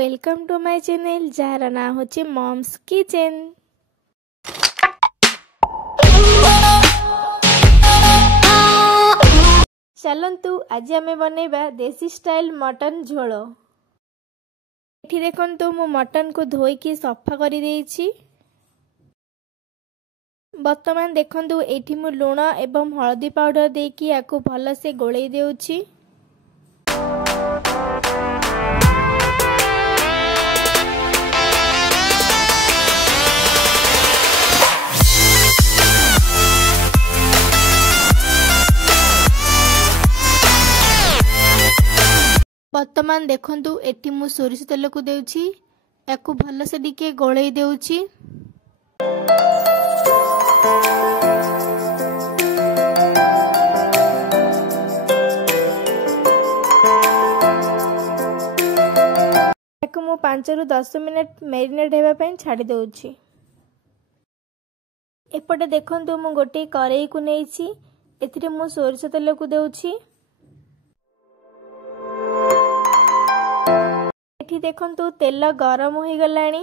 Welcome to my channel जार ना होची मॉम्स किचन। चलंतु आज आमे बनेबा देसी स्टाइल मटन झोल। एठी देखंतु मु मटन को धोईकी सफा करि देइछि। वर्तमान देखंतु एठी मु लूण एवं हळदी पाउडर देकी याकू भल से गोळेई देउछि। वर्तमान देखंतु एठी मु सोरिष तेल को देउछि याकू भल से टिके गोळेई देउछि। याकू मु 5 रु 10 मिनिट मैरिनेट हेबा पई छाडी देउछि। एपटे देखंतु मु गोटे करेई को नेइछि एथिरे मु सोरिष तेल को देउछि। एठी देखंतु तेल गरम हो गलानी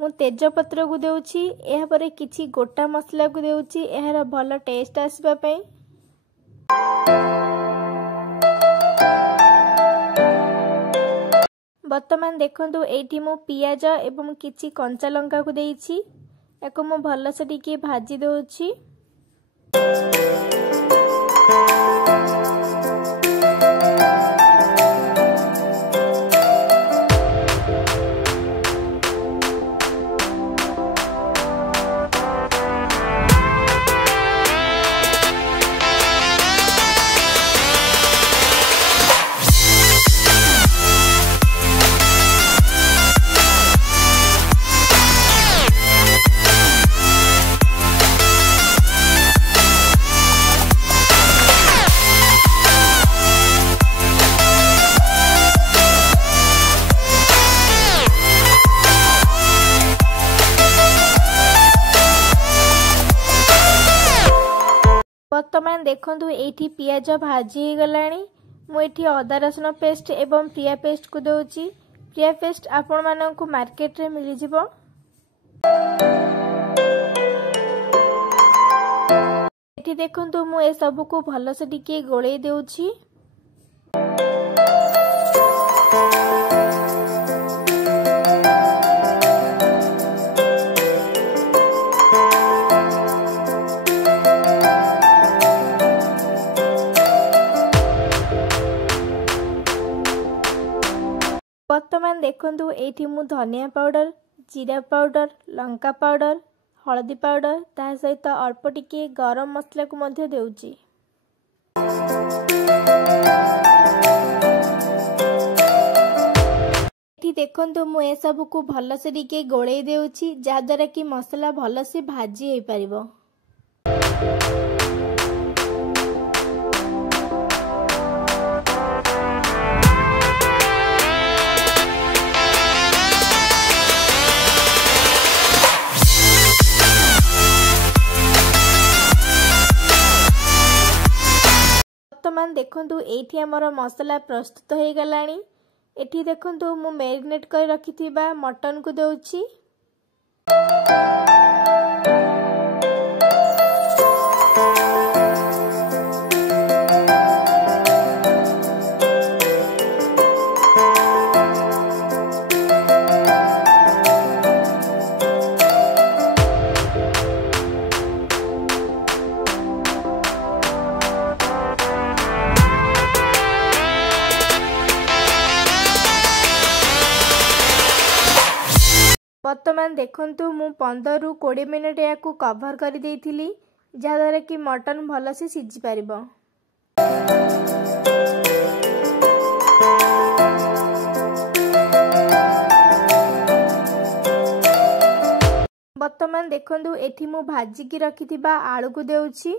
मु तेजपत्र को देउछि। एहा परे किछि गोटा मसला को देउछि एहार भल टेस्ट आसीबा पई। वर्तमान देखंतु एठी मु पियाज एवं किछि कंचा लंका को देइछि एको मु भल से टिके भाजी देउछि। वर्तमान देखंतु एठी पियाज भाजी गलानी मु एठी अदा रसुन पेस्ट एवं प्रिया पेस्ट को देउछि। प्रिया पेस्ट आपण मानन को मार्केट रे मिली जिवो। एठी देखंतु मु ए सब को भल से टिके गोळेई देउछि। वर्तमान देखंतु एठी मु धनिया पाउडर, जीरा पाउडर, लंका पाउडर, हळदी पाउडर ता सहित अल्प टिके गरम मसला को मध्य देउछि। एठी देखंतु मु ए सब को भल से टिके गोळेई देउछि जा द्वारा कि मसला भल से भाजी हे परिबो। वर्तमान देखंतु एठी हमर मसला प्रस्तुत हो गलानी। एठी देखंतु मु मैरिनेट कर रखिथिबा मटन को देउछि। वर्तमान देखंतु मु 15 रु 20 मिनिट याकू कवर कर देइथिली जा द्वारा कि मटन भल से सिझी परिबो। वर्तमान देखंतु एठी मु भाजी की रखिथिबा आलू को देउछि।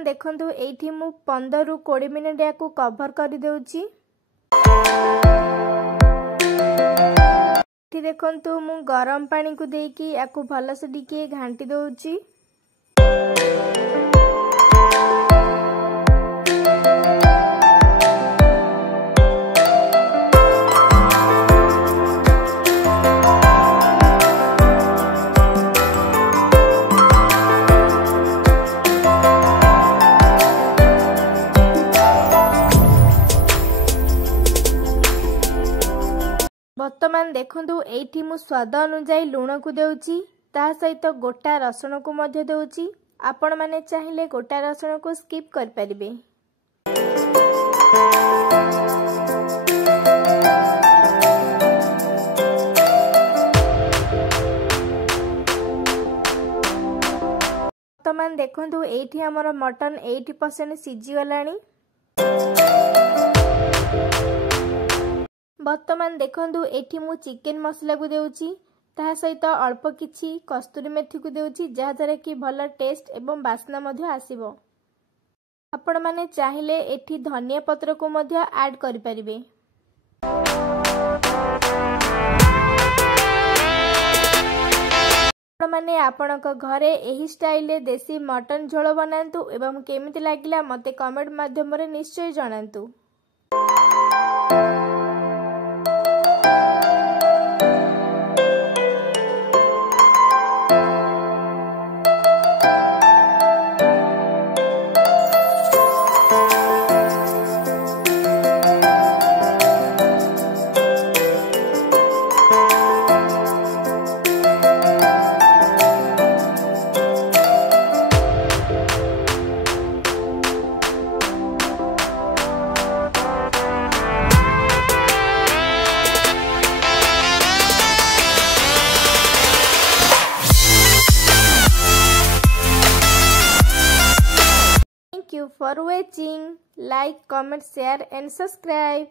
बर्तमान देखंतु एठी मु 15 रु 20 मिनिट याकू कवर कर देउची। एठी देखंतु मु गरम पानी को देकी याकू भल से टिके घांटी दउची। बर्तमान देखंतु एठी मु स्वाद अनुसार लूण को देउची, ता सहित गोटा रसुण को मध्य देउची। आपण माने चाहिले गोटा रसुण को स्किप कर परिबे। बर्तमान देखंतु एठी हमर मटन 80% सिझी गलानी। बर्तमान देखंतु एठी मु चिकेन मसला को देउची, ता सहित अल्प किछि कस्तूरी मेथी को देउची, जहा द्वारा कि भल टेस्ट एवं बास्ना मध्य आसीबो। आपण माने चाहिले एठी धनिया पत्र को मध्य ऐड करि परिबे। आपण माने आपणक घरे एही स्टाइल देसी मटन झोल बनांतु एवं केमिति लागिला मते कमेंट माध्यम रे निश्चय जणांतु। Thank you for watching. Like, comment, share and subscribe.